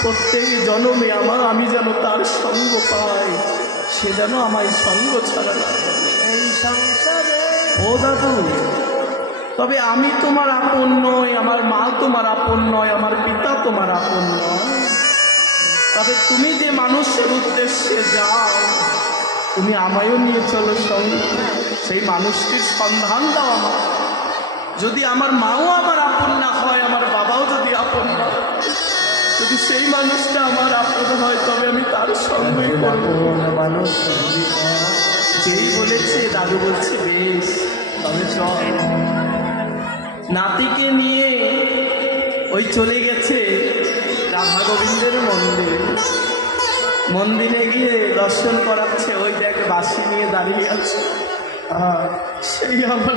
প্রত্যেক জন্মে আমি যেন তার সঙ্গ পাই, সে যেন আমায় সঙ্গ ছাড়া এই সংসারে। ও দাদু, তবে আমি তোমার আপন নই, আমার মা তোমার আপন নয়, আমার পিতা তোমার আপন নয়। তবে তুমি যে মানুষের উদ্দেশ্যে যাও, তুমি আমায়ও নিয়ে চলো সঙ্গে, সেই মানুষটির সন্ধান দাও আমার। যদি আমার মাও আমার আপন না হয়, আমার বাবাও যদি আপন না হয়, যদি সেই মানুষটা আমার আপন হয়, তবে আমি তার সঙ্গে করবো। মানুষ যেই বলেছে, দাদু বলছে বেশ, তবে চল। নাতিকে নিয়ে ওই চলে গেছে রাধা গোবিন্দের মন্দিরে গিয়ে দর্শন করাচ্ছে। ওই দেখ বাঁশি নিয়ে দাঁড়িয়ে আছে, সেই আমার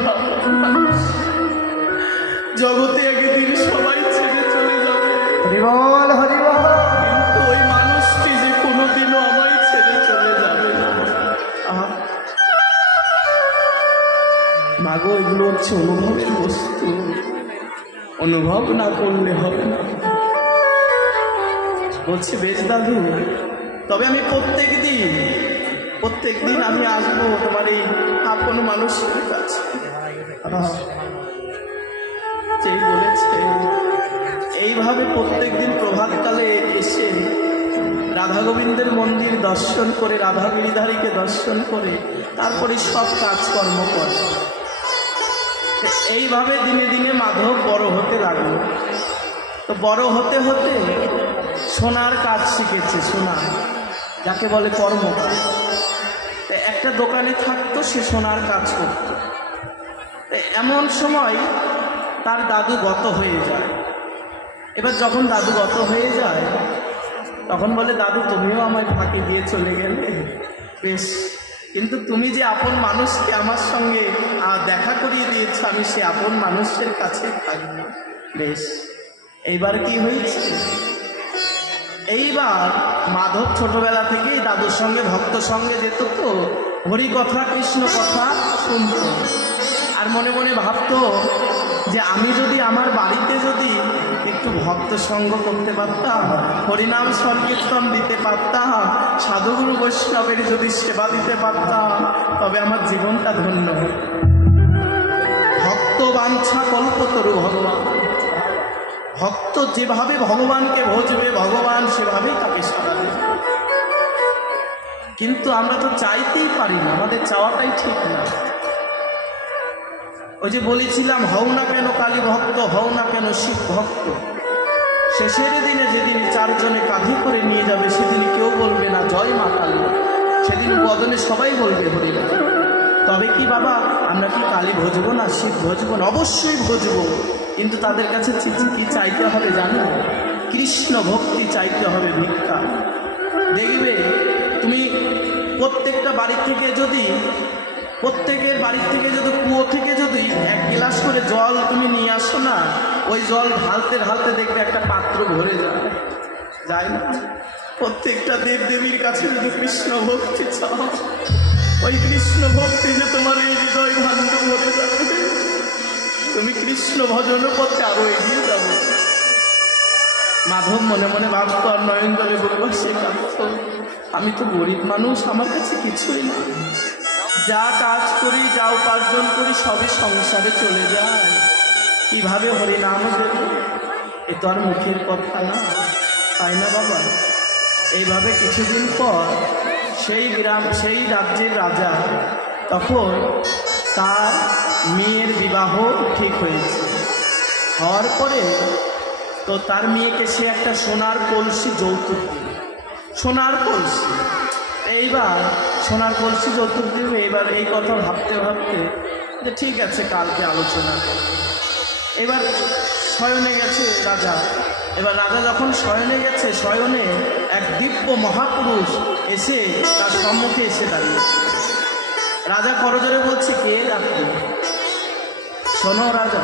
জগতে একদিন সবাই ছেড়ে চলে যাবে। হরিবল হরিবল। কিন্তু ওই মানুষটি যে কোনোদিনও আমায় ছেড়ে চলে যাবে না। মাগো, এগুলো হচ্ছে অনুভবের বস্তু, অনুভব না করলে হবে না। বলছে বেশ দাদু, তবে আমি প্রত্যেক দিন আমি আসবো তোমার এই আপন মানুষের কাছে। যেই বলেছে, এইভাবে প্রত্যেক দিন প্রভাতকালে এসে রাধা গোবিন্দের মন্দির দর্শন করে, রাধা গিরিধারীকে দর্শন করে, তারপরে সব কাজকর্ম করে। এইভাবে দিনে দিনে মাধব বড় হতে লাগলো। তো বড় হতে হতে সোনার কাজ শিখেছে, সোনা যাকে বলে কর্মকাজ। একটা দোকানে থাকতো, সে সোনার কাজ করত। এমন সময় তার দাদু গত হয়ে যায়। এবার যখন দাদু গত হয়ে যায়, তখন বলে, দাদু তুমিও আমায় ফাঁকি দিয়ে চলে গেলে, বেশ, কিন্তু তুমি যে আপন মানুষকে আমার সঙ্গে দেখা করিয়ে দিয়েছ, আমি সে আপন মানুষের কাছে থাকবো। বেশ, এইবার কি হয়েছে, এইবার মাধব ছোটবেলা থেকেই দাদুর সঙ্গে ভক্ত সঙ্গে যেত, তো হরি কথা কৃষ্ণ কথা শুনত। আর মনে মনে ভাবতো যে আমি যদি আমার বাড়িতে যদি একটু ভক্ত সঙ্গ করতে পারতাম, হরিনাম সংকীর্তন দিতে পারতাম, সাধুগুরু বৈষ্ণবের যদি সেবা দিতে পারতাম, তবে আমার জীবনটা ধন্য হতো। ভক্ত বাঞ্ছা কল্পতরু ভগবান, ভক্ত যেভাবে ভগবানকে ভজবে, ভগবান সেভাবেই তাকে সাড়া দেবে। কিন্তু আমরা তো চাইতেই পারি না, আমাদের চাওয়াটাই ঠিক না। ওই যে বলেছিলাম, হও না কেন কালী ভক্ত, হও না কেন শিব ভক্ত, শেষের দিনে যেদিন চারজনে কাঁধে করে নিয়ে যাবে, সেদিন কেউ বলবে না জয় মা কালী, সেদিন বদনে সবাই বলবে হরিনাম। তবে কি বাবা, আমরা কি কালী ভজবো না, শিব ভজবো না? অবশ্যই ভজবো, কিন্তু তাদের কাছে কি চাইতে হবে জানো? কৃষ্ণ ভক্তি চাইতে হবে, ভিক্ষা। দেখবে তুমি প্রত্যেকের বাড়ি থেকে যদি কুয়ো থেকে যদি এক গ্লাস করে জল তুমি নিয়ে আসো না, ওই জল ঢালতে ঢালতে দেখবে একটা পাত্র ভরে যায় না? প্রত্যেকটা দেবদেবীর কাছে যদি কৃষ্ণ ভক্তি চাও, ওই কৃষ্ণ ভক্তি যে তোমার এই হৃদয় ভাণ্ড ভরে যাবে, তুমি কৃষ্ণ ভজন পথে আরো এগিয়ে যাবো। মাধব মনে মনে ভাবতো, আর নয়ন জলে বলবো, সে কাঁদত, আমি তো গরিব মানুষ, আমার কাছে কিছুই না, যা কাজ করি, যা উপার্জন করি, সবই সংসারে চলে যায়, কিভাবে হরিনাম দেব? এ তো আর মুখের কথা না, তাই না বাবা? এইভাবে কিছুদিন পর সেই রাজ্যের রাজা, তখন তার মেয়ের বিবাহ ঠিক হয়েছে। হওয়ার পরে তো তার মেয়েকে সে একটা সোনার কলসি যৌতুক দিল, সোনার কলসি। এইবার সোনার কলসি যৌতুক দিবে। এবার এই কথা ভাবতে ভাবতে যে ঠিক আছে, কালকে আলোচনা করব। এবার শয়নে গেছে রাজা। এবার রাজা যখন শয়নে গেছে, শয়নে এক দিব্য মহাপুরুষ এসে তার সম্মুখে এসে দাঁড়িয়েছে। রাজা করজোরে বলছে, কে আপনি? শোনো রাজা,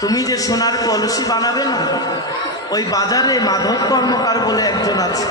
তুমি যে সোনার কলসি বানাবে না, ওই বাজারে মাধব কর্মকার বলে একজন আছে,